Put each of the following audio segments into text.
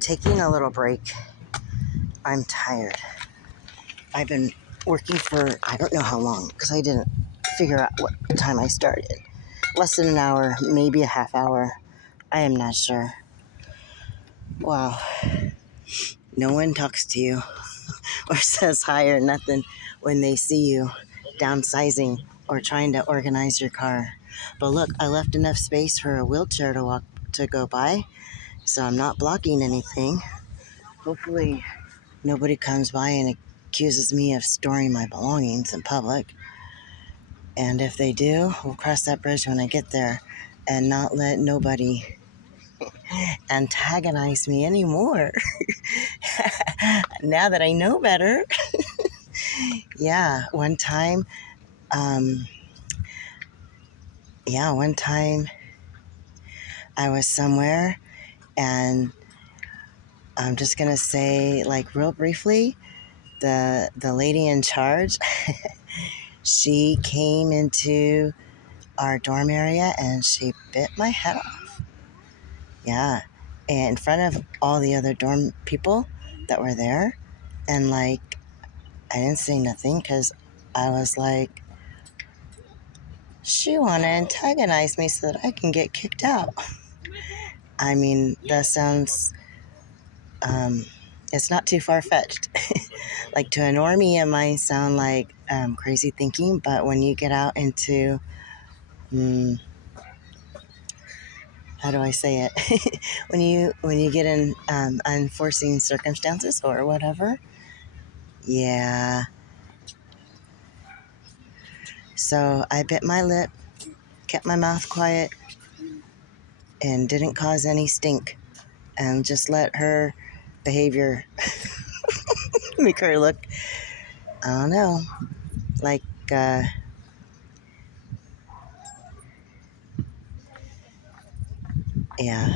Taking a little break. I'm tired. I've been working for I don't know how long because I didn't figure out what time I started. Less than an hour, maybe a half hour. I am not sure. Wow. No one talks to you or says hi or nothing when they see you downsizing or trying to organize your car. But look, I left enough space for a wheelchair to go by, so I'm not blocking anything. Hopefully nobody comes by and accuses me of storing my belongings in public. And if they do, we'll cross that bridge when I get there and not let nobody antagonize me anymore. Now that I know better. Yeah, one time I was somewhere, and I'm just gonna say, like, real briefly, the lady in charge, she came into our dorm area and she bit my head off. Yeah, and in front of all the other dorm people that were there, and like, I didn't say nothing because I was like, she want to antagonize me so that I can get kicked out. I mean, that sounds, it's not too far-fetched. Like, to a normie, it might sound like crazy thinking, but when you get out into, how do I say it? when you get in unforeseen circumstances or whatever, yeah. So I bit my lip, kept my mouth quiet, and didn't cause any stink, and just let her behavior make her look, I don't know, like, yeah,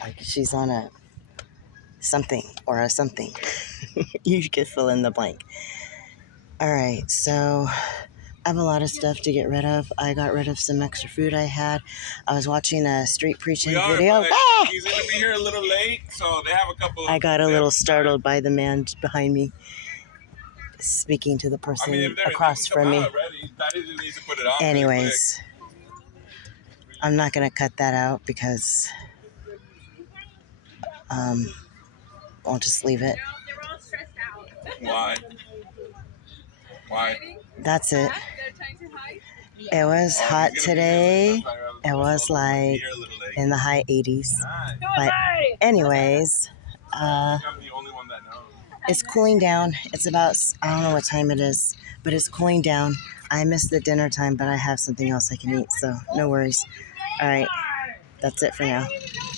like she's on a something or a something. You could fill in the blank. All right, so I have a lot of stuff to get rid of. I got rid of some extra food I had. I was watching a street preaching video. He's going to be here a little late, so they have a couple of... I got a little startled by the man behind me speaking to the person across from me. Anyways, I'm not going to cut that out because I'll just leave it. Why? That's it. It was hot today. It was like in the high 80s. But anyways, it's cooling down. It's about, I don't know what time it is, but it's cooling down. I missed the dinner time, but I have something else I can eat, so no worries. All right, that's it for now.